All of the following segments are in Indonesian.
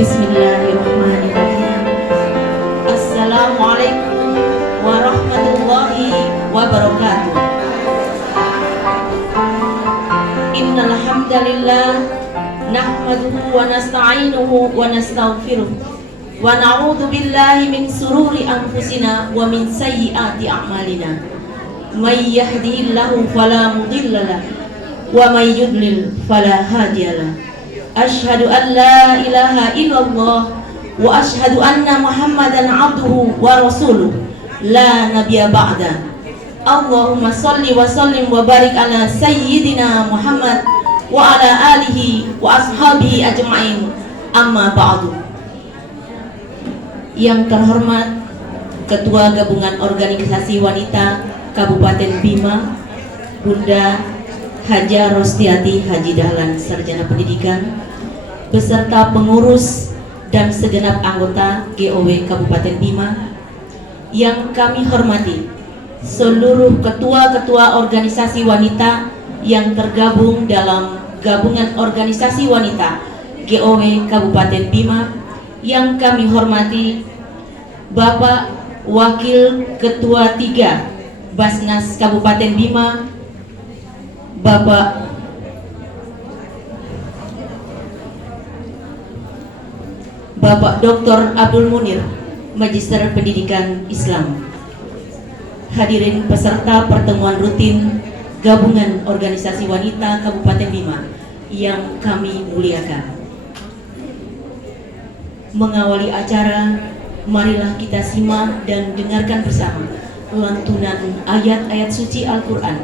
Bismillahirrahmanirrahim. Assalamualaikum warahmatullahi wabarakatuh. Innal hamdalillah nahmaduhu wa nasta'inuhu wa nastaghfiruh wa na'udzu billahi min sururi anfusina wa min sayyiati a'malina. May yahdihillahu fala mudhillalah wa may yudlil fala hadiyalah. Asyhadu an la ilaha illallah wa asyhadu anna Muhammadan abduhu wa rasuluh la nabiyya ba'da. Allahumma salli wa sallim wa barik ala sayyidina Muhammad wa ala alihi wa ashabihi ajma'in. Amma ba'du. Yang terhormat Ketua Gabungan Organisasi Wanita Kabupaten Bima, Bunda Haja Rostiati Haji Dahlan, Sarjana Pendidikan, beserta pengurus dan segenap anggota GOW Kabupaten Bima, yang kami hormati seluruh ketua-ketua organisasi wanita yang tergabung dalam Gabungan Organisasi Wanita GOW Kabupaten Bima, yang kami hormati Bapak Wakil Ketua 3 Basnas Kabupaten Bima, Bapak Dr. Abdul Munir, Magister Pendidikan Islam. Hadirin peserta pertemuan rutin Gabungan Organisasi Wanita Kabupaten Bima yang kami muliakan. Mengawali acara, marilah kita simak dan dengarkan bersama lantunan ayat-ayat suci Al-Quran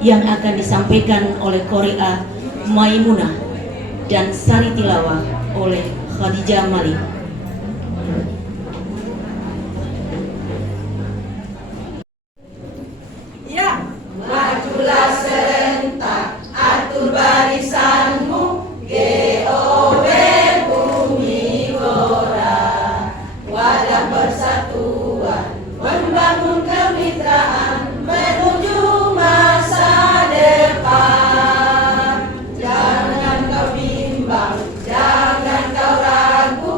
yang akan disampaikan oleh Qori'ah Maimunah dan sari tilawah oleh Khadijah Malik. Ya, majulah serentak, atur barisanmu, GOW Bumi Gora, wadah persatuan, membangun kemitraan menuju masa depan. Jangan kau bimbang, jangan kau ragu,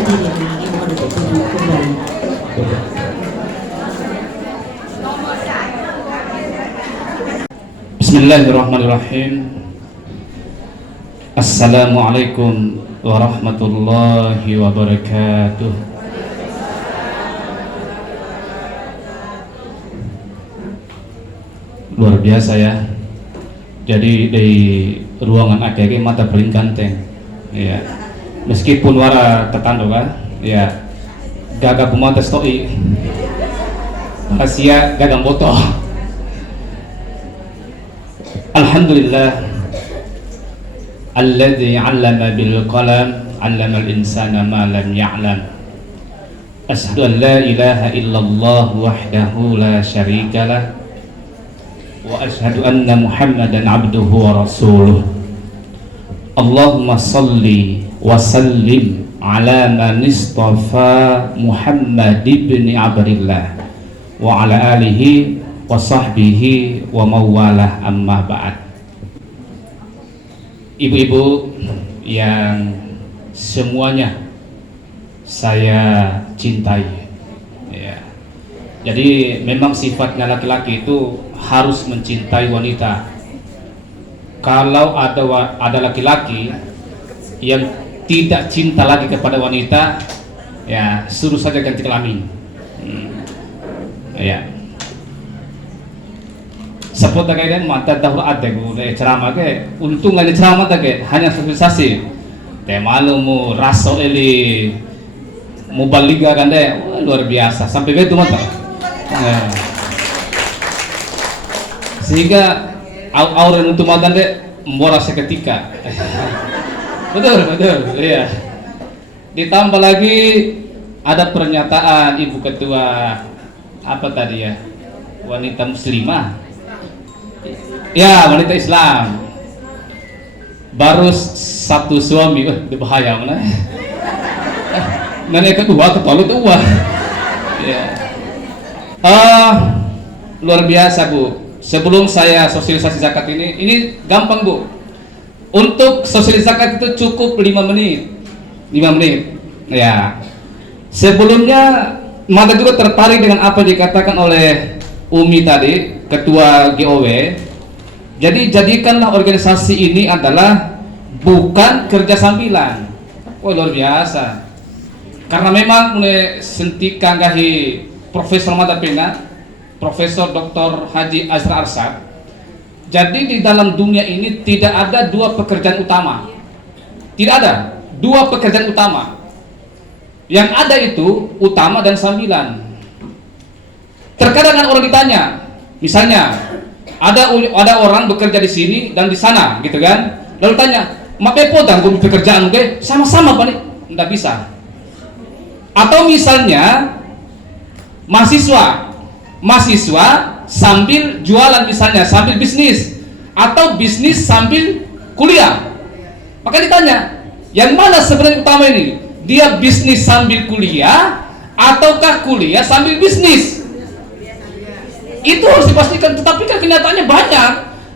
hadirin dimohon untuk duduk kembali. Bismillahirrahmanirrahim. Assalamualaikum warahmatullahi wabarakatuh. Luar biasa ya. Jadi di ruangan AKG mata paling ganteng. Ya. Meskipun wara tetando kan, ya gagah pemata stoi. Rahasia gagang botol. Alhamdulillah alladzi 'allama bil qalam 'allama al insana ma lam ya'lam. Asyhadu an la ilaha illallah wahdahu la syarikalah wa asyhadu anna Muhammadan 'abduhu wa rasuluh. Allahumma salli wa sallim ala man istafa Muhammad ibn Abdillah wa ala alihi wa sahbihi wa mawalah, amma ba'd. Ibu-ibu yang semuanya saya cintai ya. Jadi memang sifatnya laki-laki itu harus mencintai wanita. Kalau ada laki-laki yang tidak cinta lagi kepada wanita, ya suruh saja ganti kelamin. Ya. Sepot kayaknya mata dahulu ada gue ceramah ke, untung ada ceramah ke, hanya sosialisasi. Teh malu mu raso eli mubaliga kan deh, luar biasa sampai begitu mata. Nah. Sehingga auren untuk mata deh mbora seketika. betul, iya. Ditambah lagi ada pernyataan Ibu Ketua apa tadi ya, wanita muslimah. Ya, wanita Islam baru satu suami, bahaya mana? Nenek kedua ketolong tuh ya. Luar biasa Bu. Sebelum saya sosialisasi zakat ini gampang Bu. Untuk sosialisasi zakat itu cukup 5 menit. 5 menit. Ya. Sebelumnya Mata juga tertarik dengan apa dikatakan oleh Umi tadi, Ketua GOW. Jadi jadikanlah organisasi ini adalah bukan kerja sambilan. Oh luar biasa. Karena memang mulai sentikan gahi Profesor Mata Pena, Profesor Dr. Haji Azra Arsad. Jadi di dalam dunia ini tidak ada dua pekerjaan utama. Tidak ada dua pekerjaan utama. Yang ada itu utama dan sambilan. Terkadang orang ditanya, misalnya ada orang bekerja di sini dan di sana, gitu kan? Lalu tanya, "Mak bepo dan gue pekerjaan gue sama-sama Pak nih?" Enggak bisa. Atau misalnya mahasiswa sambil jualan misalnya, sambil bisnis, atau bisnis sambil kuliah. Maka ditanya, yang mana sebenarnya utama ini? Dia bisnis sambil kuliah ataukah kuliah sambil bisnis? Itu harus dipastikan. Tetapi kan kenyataannya banyak.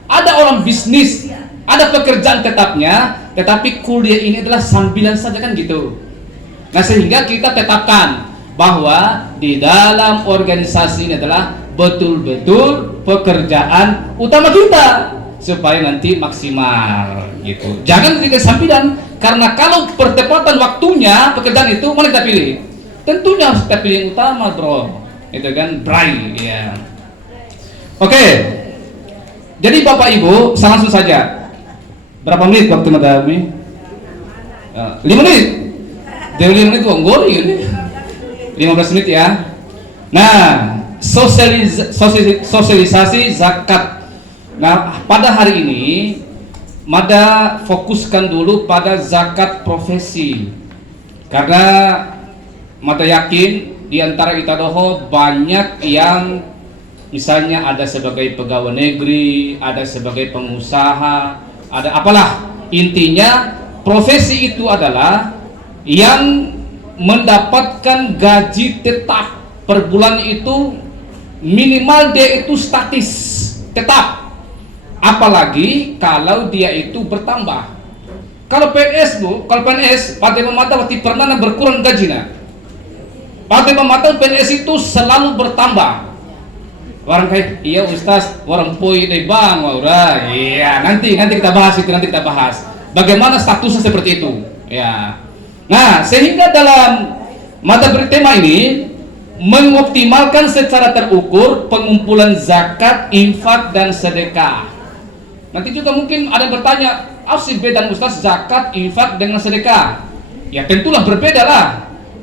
Ada orang bisnis, ada pekerjaan tetapnya, tetapi kuliah ini adalah sambilan saja kan gitu. Nah sehingga kita tetapkan bahwa di dalam organisasi ini adalah betul-betul pekerjaan utama kita supaya nanti maksimal gitu. Jangan dijadikan sambilan, karena kalau pertepatan waktunya pekerjaan itu mana kita pilih? Tentunya harus kita pilih yang utama, bro. Itu kan Bray ya. Oke. Jadi Bapak Ibu, langsung saja. Berapa menit waktu Madami? 5 menit. Dari 5 menit kok ngori ini. 15 menit ya. Nah, sosialisasi zakat. Nah, pada hari ini Mada fokuskan dulu pada zakat profesi. Karena Mada yakin di antara kita doho banyak yang misalnya ada sebagai pegawai negeri, ada sebagai pengusaha, ada apalah. Intinya profesi itu adalah yang mendapatkan gaji tetap per bulan itu minimal dia itu statis tetap, apalagi kalau dia itu bertambah. Kalau PNS Bu, kalau PNS pada mata waktu pernah berkurang gajinya. Pada mata PNS itu selalu bertambah. Orang kayak iya Ustaz, orang poi deh bang, udah, iya nanti kita bahas itu, nanti kita bahas. Bagaimana statusnya seperti itu, ya. Nah, sehingga dalam mata bertema ini mengoptimalkan secara terukur pengumpulan zakat, infak dan sedekah. Nanti juga mungkin ada yang bertanya, apa sih beda Ustaz zakat, infak dengan sedekah? Ya tentulah berbeda lah.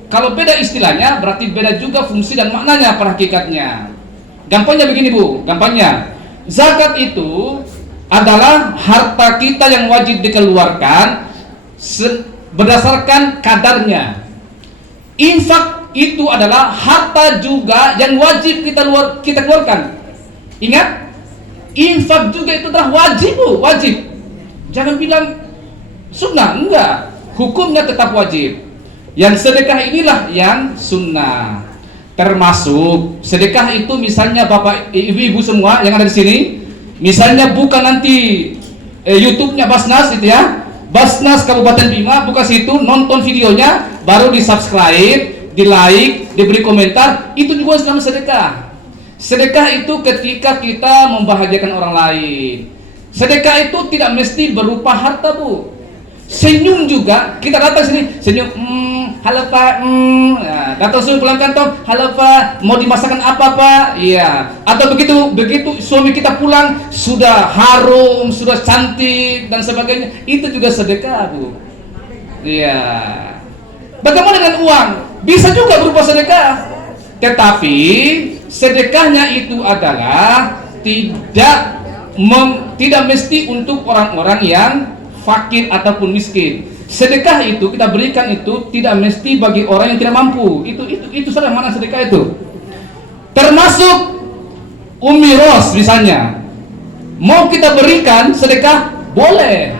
Kalau beda istilahnya berarti beda juga fungsi dan maknanya pada hakikatnya. Gampangnya begini Bu, gampangnya zakat itu adalah harta kita yang wajib dikeluarkan berdasarkan kadarnya. Infak itu adalah harta juga yang wajib kita keluarkan. Ingat, infak juga itu adalah wajib Bu, wajib. Jangan bilang sunnah, enggak. Hukumnya tetap wajib. Yang sedekah inilah yang sunnah. Termasuk sedekah itu misalnya Bapak Ibu semua yang ada di sini, misalnya buka nanti YouTube-nya Basnas itu ya, Basnas Kabupaten Bima, buka situ, nonton videonya, baru di subscribe, di like, diberi komentar, itu juga namanya sedekah. Sedekah itu ketika kita membahagiakan orang lain. Sedekah itu tidak mesti berupa harta Bu. Senyum juga, kita datang sini senyum, halo Pak, datang suruh pulang kantor, halo Pak, mau dimasakan apa Pak? Iya. Atau begitu suami kita pulang sudah harum, sudah cantik dan sebagainya, itu juga sedekah Bu. Iya. Bagaimana dengan uang? Bisa juga berupa sedekah. Tetapi sedekahnya itu adalah tidak mesti untuk orang-orang yang fakir ataupun miskin. Sedekah itu kita berikan itu tidak mesti bagi orang yang tidak mampu. Itu salah mana sedekah itu. Termasuk umiros misalnya. Mau kita berikan sedekah boleh.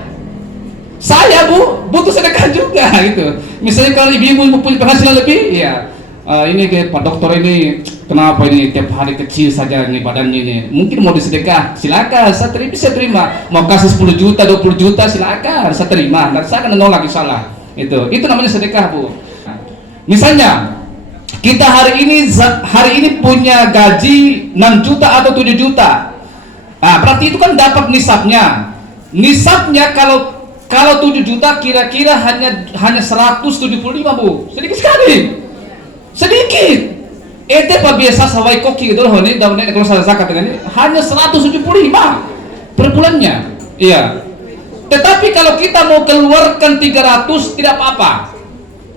Saya Bu butuh sedekah juga gitu. Misalnya kalau ibu-ibu punya penghasilan lebih, ya ini kayak Pak Dokter ini kenapa ini tiap hari kecil saja nih badannya ini, mungkin mau disedekah, silakan, saya bisa terima. Mau kasih 10 juta 20 juta silakan, saya terima, dan saya akan menolak insyaallah. Itu namanya sedekah Bu. Misalnya kita hari ini punya gaji 6 juta atau 7 juta, nah berarti itu kan dapat nisabnya. Nisabnya kalau 7 juta kira-kira hanya 175 Bu, sedikit sekali. Sedikit. Ete pak biasa sawai koki gitu loh nih, daunnya kalau saya zakat ini hanya 175 per bulannya. Iya. Tetapi kalau kita mau keluarkan 300 tidak apa-apa.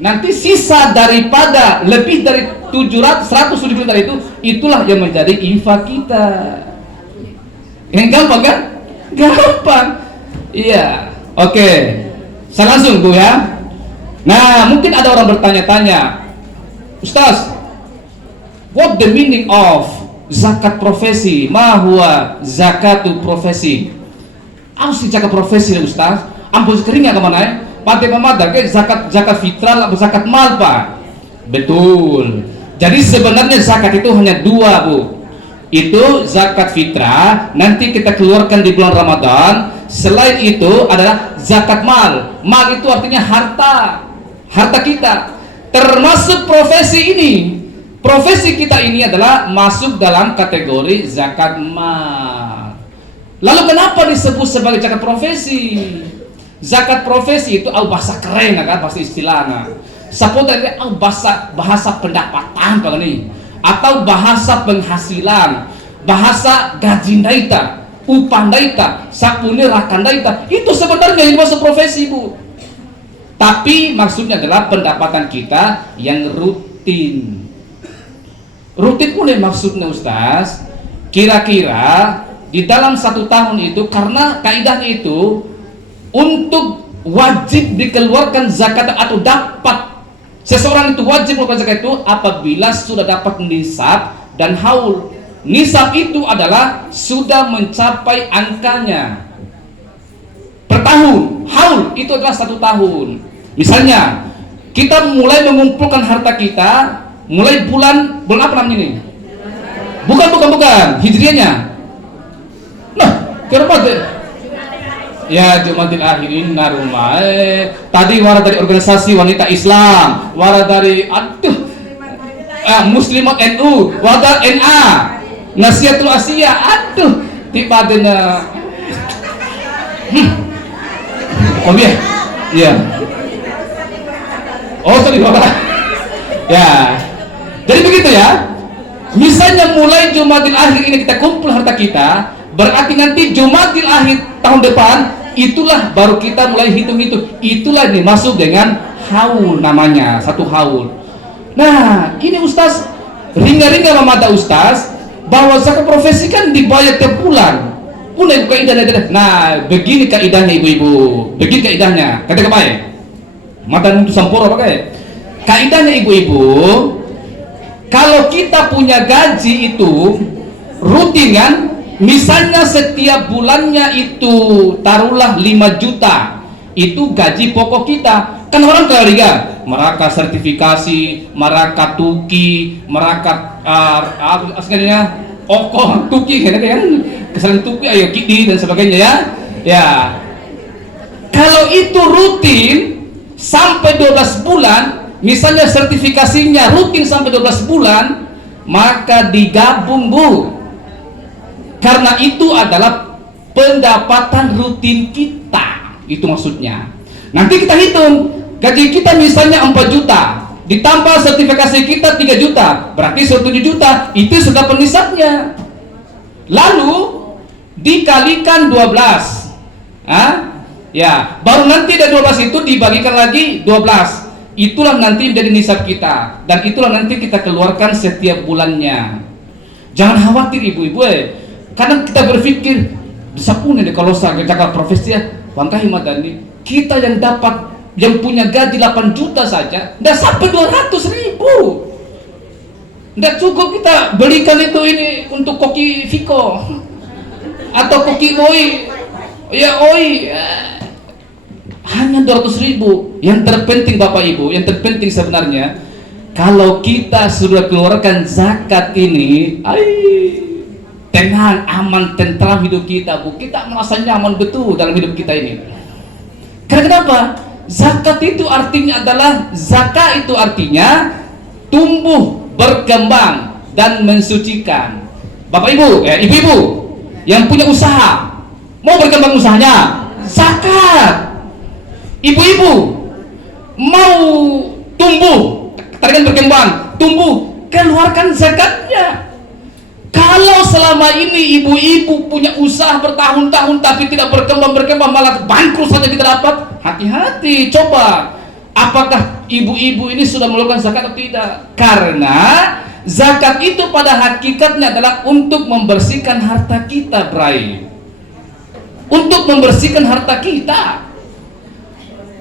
Nanti sisa daripada lebih dari 170 dari itulah yang menjadi infak kita. Yang gampang kan? Gampang. Iya. Oke. Saya langsung Bu ya. Nah, mungkin ada orang bertanya-tanya, Ustaz, what the meaning of zakat profesi? Ma huwa zakatu profesi? Apa sih zakat profesi Ustaz? Ampun keringnya kemana ya? Pada pemada ke zakat fitrah atau zakat mal Pak? Betul. Jadi sebenarnya zakat itu hanya dua Bu. Itu zakat fitrah nanti kita keluarkan di bulan Ramadan. Selain itu adalah zakat mal. Mal itu artinya harta kita. Termasuk profesi ini. Profesi kita ini adalah masuk dalam kategori zakat mal. Lalu kenapa disebut sebagai zakat profesi? Zakat profesi itu bahasa keren kan, bahasa istilahnya. Seputar bahasa pendapatan Pak ini, atau bahasa penghasilan, bahasa gaji daita, upah daita, sakuni rakan daita. Itu sebenarnya yang masuk profesi Bu. Tapi maksudnya adalah pendapatan kita yang rutin. Rutin pun maksudnya Ustaz, kira-kira di dalam 1 tahun itu, karena kaidahnya itu untuk wajib dikeluarkan zakat atau dapat seseorang itu wajib melakukan zakat itu apabila sudah dapat nisab dan haul. Nisab itu adalah sudah mencapai angkanya per tahun. Haul itu adalah 1 tahun. Misalnya kita mulai mengumpulkan harta kita mulai bulan apa namanya ini? Bukan Hijriahnya. Nah, kira-kira Ya Jumatil Akhir inna rumah. Tadi wara dari organisasi wanita Islam, wara dari Muslimat NU, wara NA, Nasihatul Asia. Tiba dena. Oh iya. Iya. Oh sorry Bapak. Ya. Jadi begitu ya. Misalnya mulai Jumatil Akhir ini kita kumpul harta kita, berarti nanti Jumatil Akhir tahun depan itulah baru kita mulai hitung-hitung. Itulah dimaksud dengan haul namanya, satu haul. Nah, ini Ustaz ringa-ringa memata Ustaz bahwa zakat profesi kan dibayar tiap bulan. Mulai kaidahnya. Nah, begini kaidahnya ibu-ibu. Begini kaidahnya. Kata kepae. Mata untuk sampur apa kayak? Kaidahnya ibu-ibu, kalau kita punya gaji itu rutin kan, misalnya setiap bulannya itu taruhlah 5 juta, itu gaji pokok kita. Kan orang kaya meraka sertifikasi, meraka tuki, meraka aslinya oko tuki kan, kesalahan tuki ayo kidi dan sebagainya ya. Ya. Kalau itu rutin sampai 12 bulan, misalnya sertifikasinya rutin sampai 12 bulan, maka digabung Bu, karena itu adalah pendapatan rutin kita. Itu maksudnya. Nanti kita hitung gaji kita misalnya 4 juta, ditambah sertifikasi kita 3 juta, berarti 7 juta. Itu sudah penisabnya. Lalu dikalikan 12. Ya, baru nanti dari 12 itu dibagikan lagi 12. Itulah nanti menjadi nisab kita, dan itulah nanti kita keluarkan setiap bulannya. Jangan khawatir ibu-ibu, kadang kita berpikir disapune deh kalau saya jaga profesi ya, bangkai madani kita yang dapat, yang punya gaji 8 juta saja nggak sampai 200.000, nggak cukup kita belikan itu ini untuk koki Viko atau koki Oi ya Oi, hanya 200.000. Yang terpenting Bapak Ibu, yang terpenting sebenarnya kalau kita sudah keluarkan zakat ini, tenang, aman, tentram hidup kita Bu. Kita merasa nyaman betul dalam hidup kita ini. Karena kenapa? Zakat itu artinya adalah, zakat itu artinya tumbuh, berkembang dan mensucikan. Bapak Ibu, ibu-ibu yang punya usaha, mau berkembang usahanya, zakat. Ibu-ibu mau tumbuh, tadi kan berkembang, tumbuh, keluarkan zakatnya. Kalau selama ini ibu-ibu punya usaha bertahun-tahun tapi tidak berkembang, malah bangkrut saja kita dapat, hati-hati, coba apakah ibu-ibu ini sudah melakukan zakat atau tidak? Karena zakat itu pada hakikatnya adalah untuk membersihkan harta kita, Bray. Untuk membersihkan harta kita.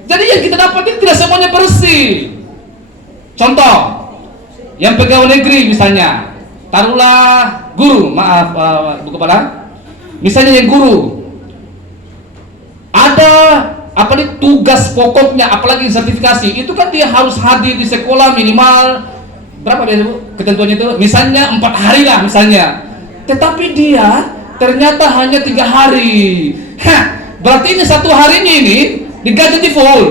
Jadi yang kita dapatin tidak semuanya bersih. Contoh, yang pegawai negeri misalnya, taruhlah guru, maaf Bu Kepala, misalnya yang guru, ada apa nih tugas pokoknya, apalagi sertifikasi, itu kan dia harus hadir di sekolah minimal berapa dia Bu ketentuannya itu? Misalnya 4 hari lah misalnya, tetapi dia ternyata hanya 3 hari. Berarti ini 1 harinya ini digaji full.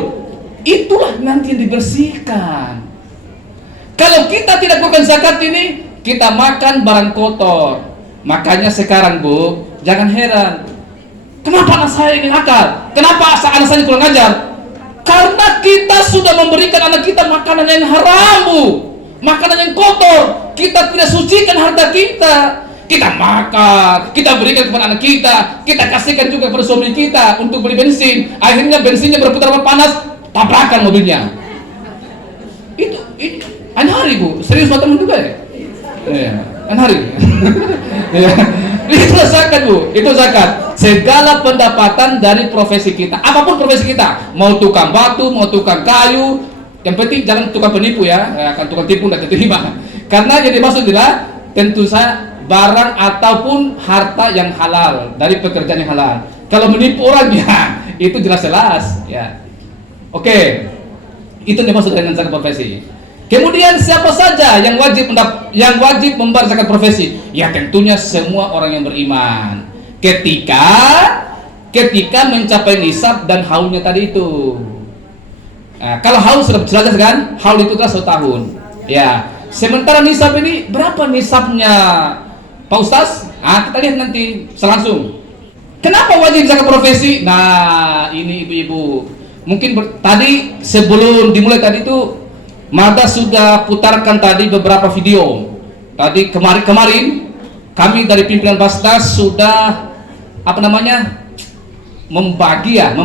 Itulah nanti yang dibersihkan. Kalau kita tidak lakukan zakat ini, kita makan barang kotor. Makanya sekarang Bu, jangan heran, kenapa anak saya ini nakal? Kenapa anak saya kurang ajar? Karena kita sudah memberikan anak kita makanan yang haram Bu, makanan yang kotor. Kita tidak sucikan harta kita. Kita makan, kita berikan kepada anak kita kasihkan juga kepada suami kita untuk beli bensin. Akhirnya bensinnya berputar panas, tabrakan mobilnya. Itu anhari Bu, serius teman juga ya? Anhari. Itu zakat Bu, itu zakat. Segala pendapatan dari profesi kita, apapun profesi kita, mau tukang batu, mau tukang kayu, yang penting jangan tukang penipu ya, akan tukang tipu tidak diterima. Karena yang dimaksud adalah tentu saja barang ataupun harta yang halal dari pekerjaan yang halal. Kalau menipu orang ya itu jelas-jelas ya. Oke, itu dimaksud dengan zakat profesi. Kemudian siapa saja yang wajib membayar zakat profesi? Ya tentunya semua orang yang beriman. Ketika ketika mencapai nisab dan haulnya tadi itu. Nah, kalau haul sudah jelas kan, haul itu adalah 1 tahun. Ya, sementara nisab ini berapa nisabnya, Pak Ustaz? Nah, kita lihat nanti selangsung. Kenapa wajib zakat profesi? Nah, ini ibu-ibu. Mungkin tadi sebelum dimulai tadi itu Mada sudah putarkan tadi beberapa video. Tadi kemarin kami dari pimpinan Basnas sudah membagi ya,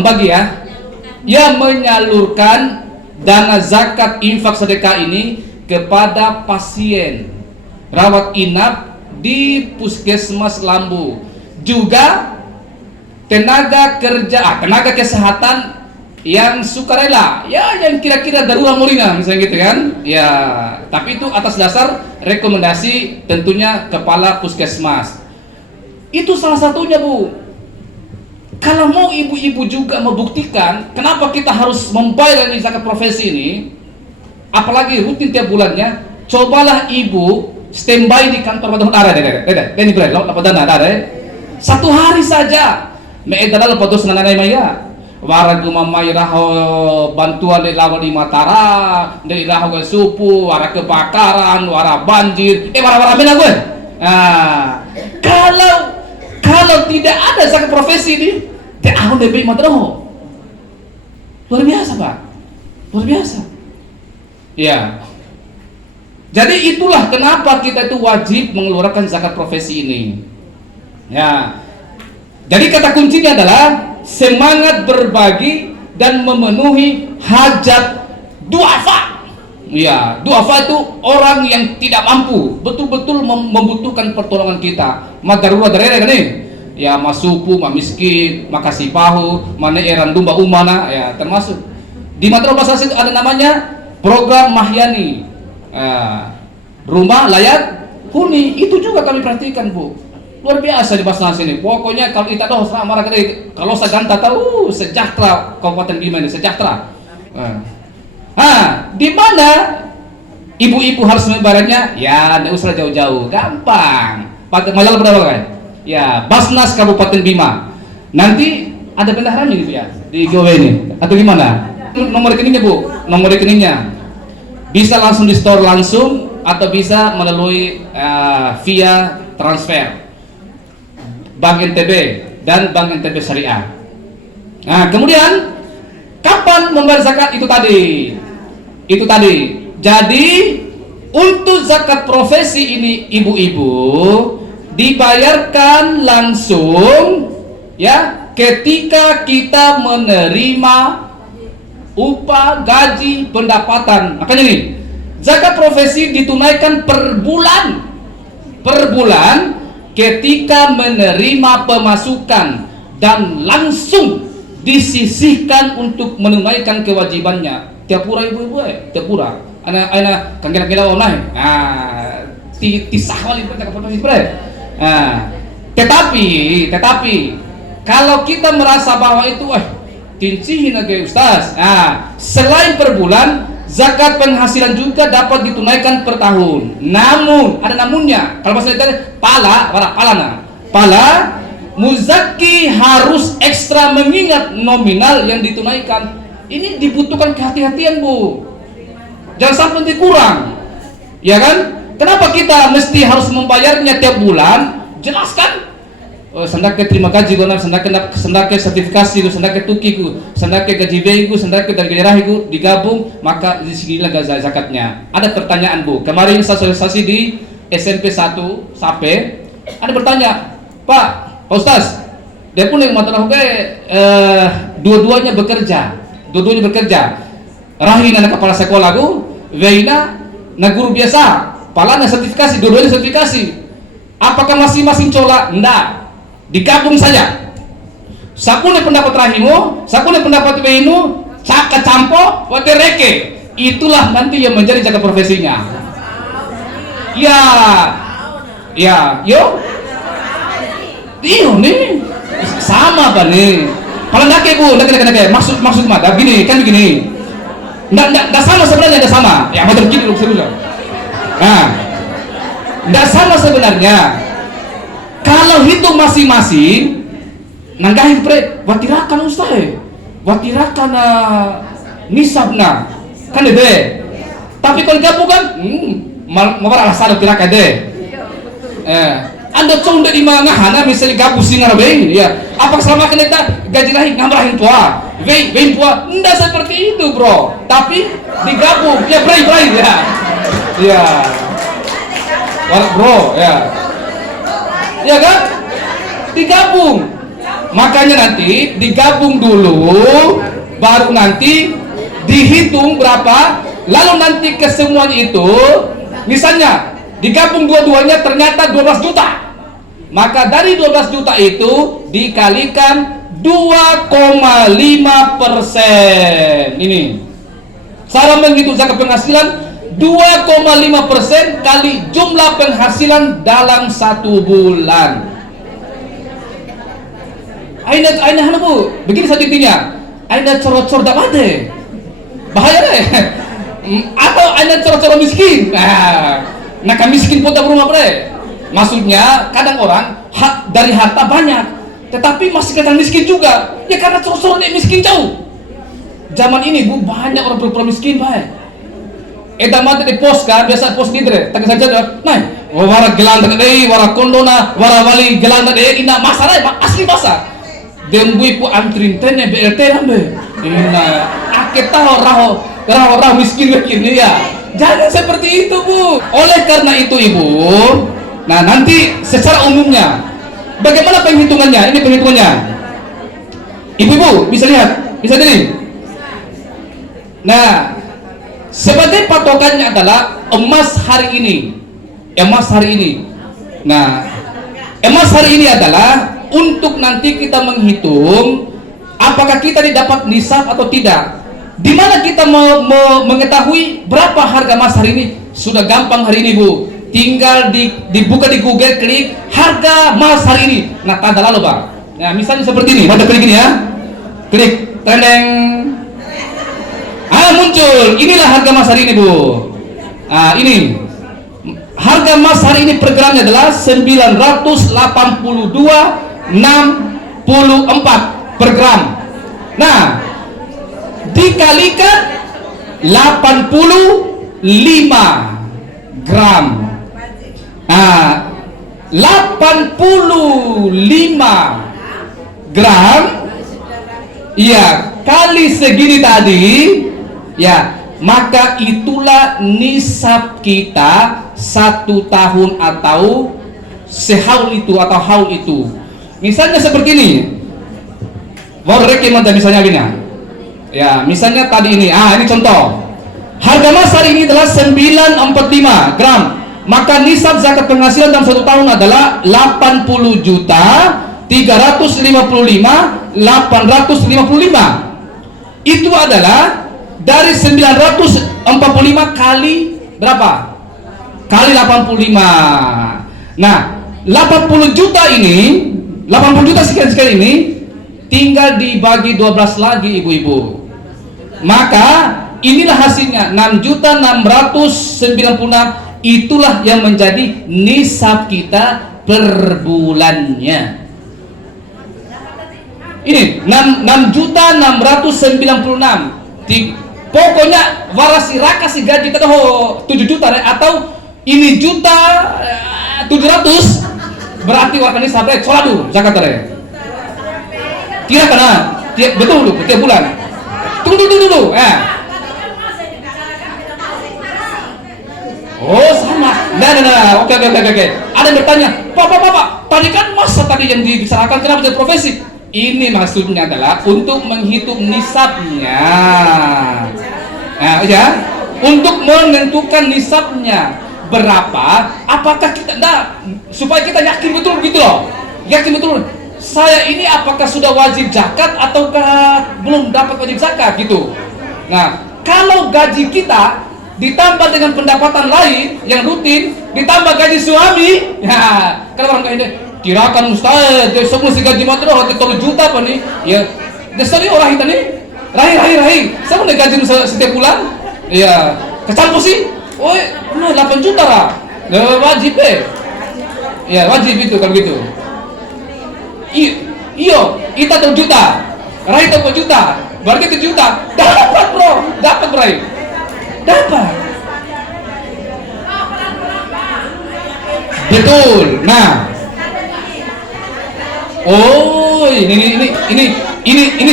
menyalurkan dana zakat infak sedekah ini kepada pasien rawat inap di Puskesmas Lambu, juga tenaga kesehatan yang sukarela, ya yang kira-kira darurat Molina misalnya gitu kan, ya. Tapi itu atas dasar rekomendasi tentunya kepala puskesmas. Itu salah satunya, Bu. Kalau mau ibu-ibu juga membuktikan kenapa kita harus membayar ini zakat profesi ini, apalagi rutin tiap bulannya, cobalah ibu standby di kantor satu hari saja. Meedala lepados nanay maya. Waragu mamay raho bantuan di lawan di Matara, di raho ke supu, wara kebakaran, wara banjir, wara-wara mina gue. Nah, kalau tidak ada zakat profesi ini, aku lebih matroho. Luar biasa, Pak. Luar biasa. Ya. Jadi itulah kenapa kita itu wajib mengeluarkan zakat profesi ini. Ya. Jadi kata kuncinya adalah semangat berbagi dan memenuhi hajat duafa. Ya, duafa itu orang yang tidak mampu, betul-betul membutuhkan pertolongan kita. Madarura daerah kan nih. Ya, masupu, miskin, makasih pahu, mana eran dumba umana, ya termasuk. Di Matra Basnas itu ada namanya program Mahyani. Rumah layak huni, itu juga kami perhatikan, Bu. Luar biasa di Basnas ini. Pokoknya kalau kita marah kalau saganta tahu sejahtera Kabupaten Bima ini sejahtera. Di mana ibu-ibu harus membayarnya? Ya, tidak usah jauh-jauh, gampang. Pakai majalah berapa kan? Ya, Basnas Kabupaten Bima. Nanti ada bendaharanya gitu ya di GW ini atau gimana? Nomor rekeningnya, Bu. Nomor rekeningnya bisa langsung di store langsung atau bisa melalui via transfer Bank NTB dan Bank NTB Syariah. Nah, kemudian kapan membayar zakat? Itu tadi. Jadi untuk zakat profesi ini ibu-ibu dibayarkan langsung ya ketika kita menerima upah, gaji, pendapatan. Makanya nih, zakat profesi ditunaikan per bulan ketika menerima pemasukan dan langsung disisihkan untuk menunaikan kewajibannya. Tiap pura ibu-ibu tiap pura. Ana kira-kira onai. Tisahwal ibu zakat profesi bre. Tetapi kalau kita merasa bahwa itu tincihin aja Ustaz. Selain per bulan, zakat penghasilan juga dapat ditunaikan per tahun. Namun, ada namunnya. Kalau bahasa Indonesia, pala muzaki harus ekstra mengingat nominal yang ditunaikan. Ini dibutuhkan kehati-hatian, Bu. Jangan sampai nanti kurang. Ya kan? Kenapa kita mesti harus membayarnya tiap bulan? Jelaskan. Sendake terima gaji guna, sendake sertifikasi ku, sendake tuki ku, sendake gaji bei ku, sendake dari daerah ku digabung, maka disinilah zakatnya. Ada pertanyaan, Bu. Kemarin saya sosialisasi di SMP 1 Sape, ada bertanya, Pak Ustaz, dia pun yang masalah dua-duanya bekerja. Rahin anak kepala sekolah ku, Veina na guru biasa, pala na sertifikasi, dua-duanya sertifikasi. Apakah masing-masing cola? Enggak. Digabung saja. Sakune pendapat rahimu, sakune pendapat weinu, caka campo, watereke. Itulah nanti yang menjadi zakat profesinya. Ya, yo. Iyo nih, sama apa nih? Kalau nake Bu, nake. Maksud mata begini, kan begini. Nggak sama sebenarnya, nggak sama. Ya macam gini loh serius. Nggak sama sebenarnya. Kalau hitung masing-masing, nanggahin pre, watirakan ustaz, watirakan nisabna, kan deh. Tapi kalau gabung kan, mau alasan tirakan deh. Anda coba di mana hana misalnya gabung singar beng, ya. Apa selama kita gaji lahir ngamrahin tua, beng tua, enggak seperti itu bro. Tapi digabung, ya berai ya, ya. Bro, ya kan? Digabung. Makanya nanti digabung dulu, baru nanti dihitung berapa, lalu nanti kesemuanya itu, misalnya digabung dua-duanya ternyata 12 juta. Maka dari 12 juta itu dikalikan 2,5%. Ini cara menghitung zakat penghasilan 2,5% kali jumlah penghasilan dalam 1 bulan. Aina hana bu, begini saja intinya. Aina coro-coro tak ada, bahaya deh. Atau aina coro-coro miskin. Nah miskin pun tak berumah bre. Maksudnya kadang orang dari harta banyak, tetapi masih kelihatan miskin juga. Ya karena coro-coro dia miskin jauh. Zaman ini bu banyak orang pura-pura miskin baik. Mata di pos kan, biasa pos gitu deh. Tengah saja dah. Nah, wara gelang tak deh, wara kondona, wara wali gelang tak deh. Ina masalah, asli masa. Dembui pu antrin tene BLT rambe. Ina, akit tahu raho miskin ya. Jangan seperti itu bu. Oleh karena itu ibu, nah nanti secara umumnya, bagaimana penghitungannya? Ini penghitungannya. Ibu-ibu bisa lihat, bisa lihat. Nah. Sebagai patokannya adalah emas hari ini. Nah, emas hari ini adalah untuk nanti kita menghitung apakah kita didapat nisab atau tidak. Di mana kita mau mengetahui berapa harga emas hari ini? Sudah gampang hari ini bu. Tinggal dibuka di Google, klik harga emas hari ini. Nah, tanda lalu pak. Nah, misalnya seperti ini. Pada klik ini ya. Klik trending. Muncul, inilah harga emas hari ini bu. Ini harga emas hari ini per gramnya adalah 982,64 per gram. Nah, dikalikan 85 gram. 85 gram, iya, kali segini tadi. Ya, maka itulah nisab kita 1 tahun atau sehaul itu atau haul itu. Misalnya seperti ini. Warreki mata misalnya gini. Ya, misalnya tadi ini. Ini contoh. Harga emas hari ini adalah 945 gram. Maka nisab zakat penghasilan dalam 1 tahun adalah 80.355.855. Itu adalah dari 945 kali berapa? Kali 85. Nah, 80 juta ini, 80 juta sekian ini tinggal dibagi 12 lagi ibu-ibu. Maka inilah hasilnya 6.696. Itulah yang menjadi nisab kita per bulannya. Ini 6.696. Pokoknya warasi raka si gaji kita 7 juta atau ini juta 700 berarti warga nisab soladu zakat tare. Tidak kena, betul dulu tiap bulan. Tunggu dulu. Oh sama. Nah. Oke. Ada yang bertanya, Pak, tadi kan masa tadi yang dibicarakan kenapa jadi profesi? Ini maksudnya adalah untuk menghitung nisabnya. Nah, ya, untuk menentukan nisabnya berapa, apakah kita supaya kita yakin betul gitu loh. Yakin betul. Saya ini apakah sudah wajib zakat ataukah belum dapat wajib zakat gitu. Nah, kalau gaji kita ditambah dengan pendapatan lain yang rutin, ditambah gaji suami, ya, kalau orang kayak ini kirakan Ustaz, semua si gaji matro hati 3 juta apa nih? Ya, dasarnya orang kita nih, rahir. Sama nih gaji setiap bulan? Iya, kecampur sih. Oh, 8 juta lah. Wajib ya, wajib itu kalau gitu. Iya, Ita 2 juta, Rai 2 juta, berarti 7 juta. Dapat bro, dapat Rai, dapat. Betul. Nah, oh ini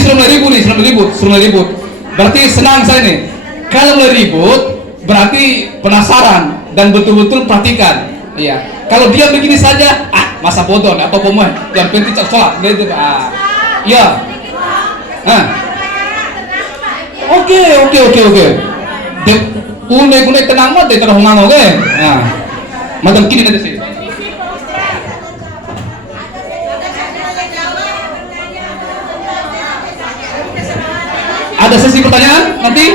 sudah mulai ribut nih, sudah mulai ribut. Berarti senang saya nih. Kalau mulai ribut, berarti penasaran dan betul-betul perhatikan. Iya. Kalau dia begini saja, masa bodoh, apa pemain. Yang penting cak sholat, gitu. Iya. Oke. Unai tenang mah, tenang ngomong, oke. Nah, macam kini nanti sih. Ada sesi pertanyaan nanti?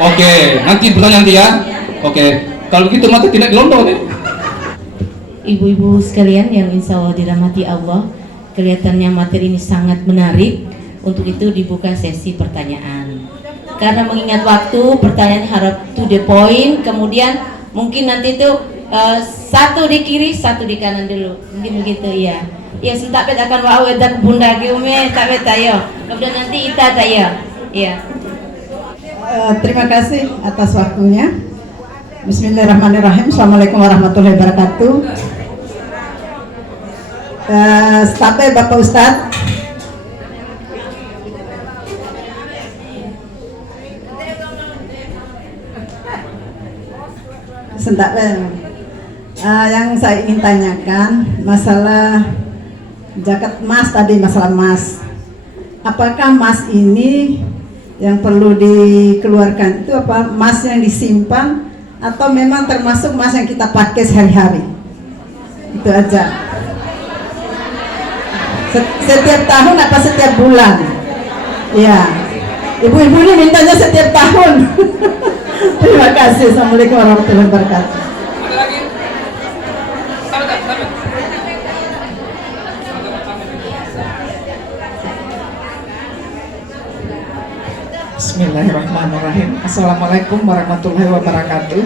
Oke, nanti pertanyaan nanti ya. Oke, kalau begitu mata tidak dilondong nih. Ibu-ibu sekalian yang insya Allah dirahmati Allah, kelihatannya materi ini sangat menarik. Untuk itu dibuka sesi pertanyaan. Karena mengingat waktu, pertanyaan harap to the point. Kemudian mungkin nanti itu satu di kiri, satu di kanan dulu. Mungkin begitu ya. Ya, sentak pet akan wau edak bunda giume, tak pet tayo. Kemudian nanti ita tayo. Ya. Terima kasih atas waktunya. Bismillahirrahmanirrahim. Assalamualaikum warahmatullahi wabarakatuh. Sampai Bapak Ustadz, yang saya ingin tanyakan masalah zakat emas tadi, masalah emas. Apakah emas ini yang perlu dikeluarkan itu apa emas yang disimpan atau memang termasuk emas yang kita pakai sehari-hari? Itu aja. Setiap tahun apa setiap bulan? Ya, ibu-ibu ini mintanya setiap tahun. Terima kasih. Assalamualaikum warahmatullahi wabarakatuh. Ada lagi? Sabar. Bismillahirrahmanirrahim. Assalamualaikum warahmatullahi wabarakatuh.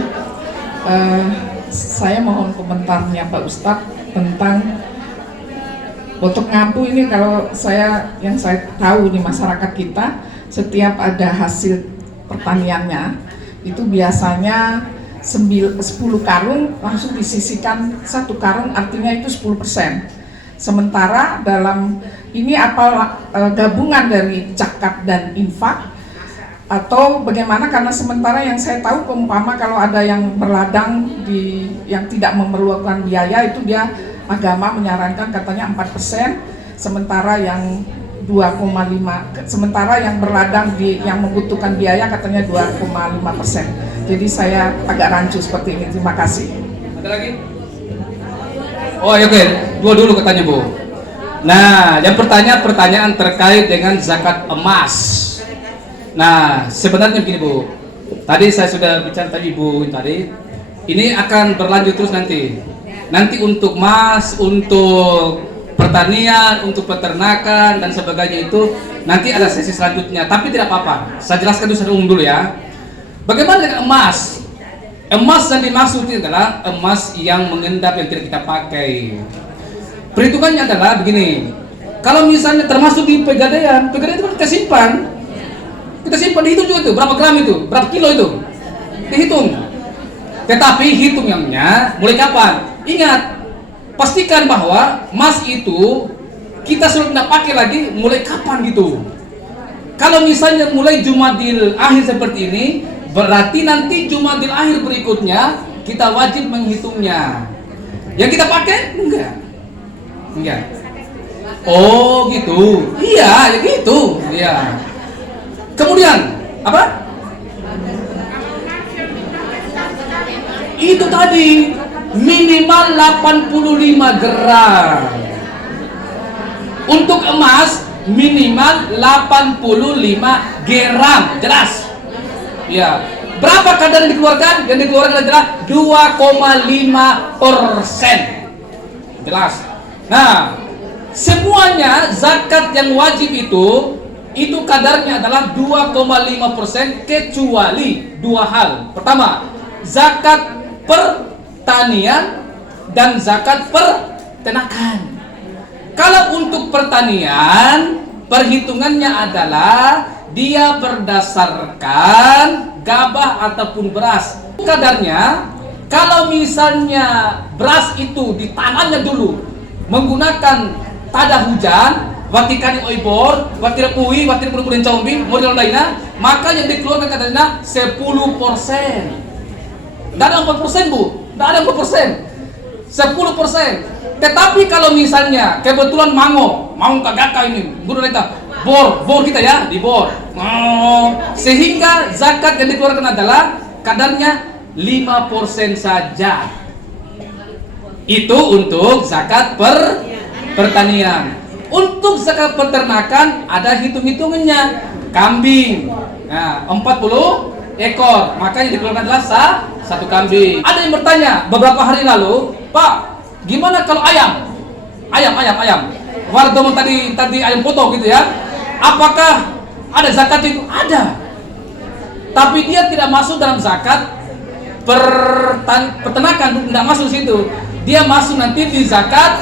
Saya mohon komentarnya Pak Ustadz tentang Potok Ngampu ini. Kalau yang saya tahu di masyarakat kita, setiap ada hasil pertaniannya itu biasanya 10 karung langsung disisihkan 1 karung, artinya itu 10%. Sementara dalam ini apa gabungan dari zakat dan infak atau bagaimana? Karena sementara yang saya tahu umpama kalau ada yang berladang yang tidak memerlukan biaya itu dia agama menyarankan katanya 4%, sementara yang 2,5, sementara yang berladang yang membutuhkan biaya katanya 2,5%. Jadi saya agak rancu seperti ini. Terima kasih. Ada lagi? Oh, oke. Dua dulu katanya Bu. Nah, yang pertanyaan terkait dengan zakat emas. Nah, sebenarnya begini Bu. Tadi saya sudah bicara tadi Bu tadi. Ini akan berlanjut terus nanti. Nanti untuk emas, untuk pertanian, untuk peternakan dan sebagainya itu nanti ada sesi selanjutnya. Tapi tidak apa-apa. Saya jelaskan dulu secara umum dulu ya. Bagaimana dengan emas? Emas yang dimaksud ini adalah emas yang mengendap yang tidak kita pakai. Perhitungannya adalah begini. Kalau misalnya termasuk di pegadaian itu kan kita simpan. Kita simpan, dihitung juga itu, berapa gram itu, berapa kilo itu, dihitung. Tetapi hitungnya mulai kapan? Ingat, pastikan bahwa emas itu kita sudah tidak pakai lagi mulai kapan gitu. Kalau misalnya mulai Jumadil akhir seperti ini, berarti nanti Jumadil akhir berikutnya kita wajib menghitungnya. Yang kita pakai? Enggak. Oh gitu. Iya, ya gitu. Iya. Kemudian apa? Itu tadi minimal 85 gram. Untuk emas minimal 85 gram. Jelas? Ya. Berapa kadar yang dikeluarkan? Yang dikeluarkan adalah 2,5%. Jelas? Nah, semuanya zakat yang wajib itu kadarnya adalah 2,5% kecuali dua hal. Pertama, zakat pertanian dan zakat peternakan. Kalau untuk pertanian perhitungannya adalah dia berdasarkan gabah ataupun beras. Kadarnya, kalau misalnya beras itu ditanamnya dulu menggunakan tada hujan, watikani oibor, watira pui, watira pun combi, model lainnya, maka yang dikeluarkan kadarnya 10%. Tidak ada 4%, Bu. Tidak ada 4%. 10%. Tetapi kalau misalnya kebetulan mau kagak ini, guru kita bor kita ya, di bor. Sehingga zakat yang dikeluarkan adalah kadarnya 5% saja. Itu untuk zakat pertanian. Untuk zakat peternakan ada hitung-hitungannya. Kambing, nah, 40 ekor, maka yang dikeluarkan adalah satu kambing. Ada yang bertanya beberapa hari lalu, Pak, gimana kalau ayam? Ayam. Wardomo tadi ayam potong gitu ya. Apakah ada zakat itu? Ada. Tapi dia tidak masuk dalam zakat peternakan, tidak masuk situ. Dia masuk nanti di zakat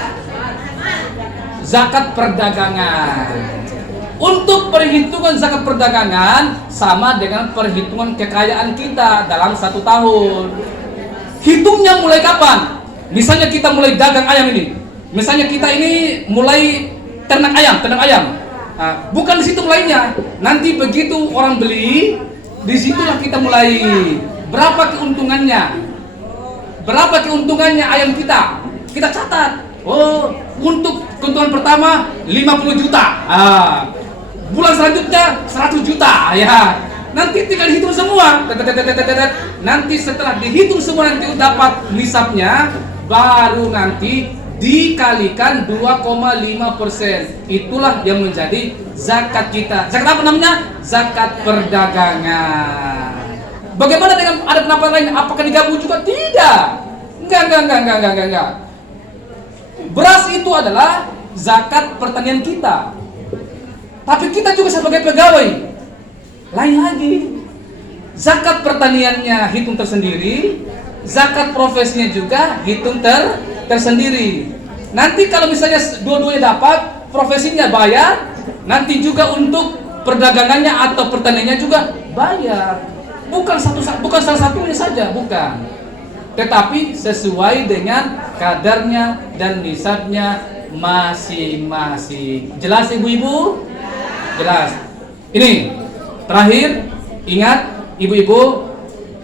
perdagangan. Untuk perhitungan zakat perdagangan sama dengan perhitungan kekayaan kita dalam 1 tahun. Hitungnya mulai kapan? Misalnya kita mulai dagang ayam ini. Misalnya kita ini mulai ternak ayam. Nah, bukan di situ mulainya. Nanti begitu orang beli, disitulah kita mulai. Berapa keuntungannya? Berapa keuntungannya ayam kita? Kita catat. Oh, untuk keuntungan pertama 50 juta. Bulan selanjutnya 100 juta. Ya. Nanti tinggal dihitung semua. Nanti setelah dihitung semua nanti dapat nisabnya, baru nanti dikalikan 2,5%. Itulah yang menjadi zakat kita. Zakat apa namanya? Zakat perdagangan. Bagaimana dengan ada pendapat lain? Apakah digabung juga? Tidak. Enggak. Beras itu adalah zakat pertanian kita. Tapi kita juga sebagai pegawai. Lain lagi. Zakat pertaniannya hitung tersendiri, zakat profesinya juga hitung tersendiri. Nanti kalau misalnya dua-duanya dapat, profesinya bayar, nanti juga untuk perdagangannya atau pertaniannya juga bayar. Bukan salah satunya saja, bukan. Tetapi sesuai dengan kadarnya dan nisabnya masing-masing. Jelas ibu-ibu? Jelas. Ini terakhir, ingat ibu-ibu,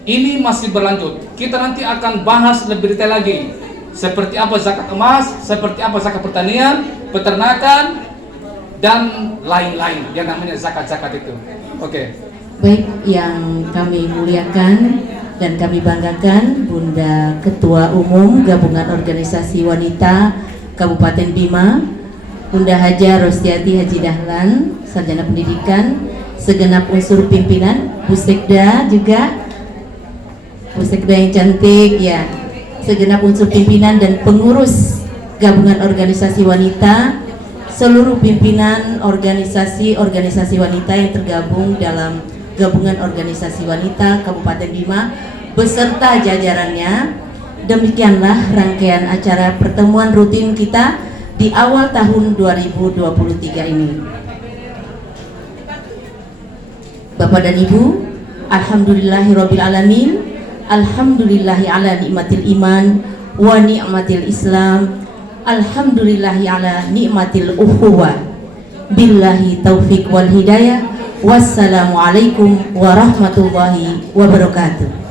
ini masih berlanjut. Kita nanti akan bahas lebih detail lagi. Seperti apa zakat emas, seperti apa zakat pertanian, peternakan, dan lain-lain yang namanya zakat-zakat itu. Oke. Baik, yang kami muliakan dan kami banggakan Bunda Ketua Umum Gabungan Organisasi Wanita Kabupaten Bima, Bunda Haja Rostiati Haji Dahlan, Sarjana Pendidikan, segenap unsur pimpinan, Bu Sekda juga, Bu Sekda yang cantik ya, segenap unsur pimpinan dan pengurus Gabungan Organisasi Wanita, seluruh pimpinan organisasi wanita yang tergabung dalam Gabungan Organisasi Wanita Kabupaten Bima beserta jajarannya. Demikianlah rangkaian acara pertemuan rutin kita di awal tahun 2023 ini. Bapak dan Ibu, alhamdulillahirabbil alamin, alhamdulillahi ala nikmatil iman wa ni'matil islam, alhamdulillahi ala nikmatil ukhuwah, billahi taufik wal hidayah. Wassalamualaikum warahmatullahi wabarakatuh.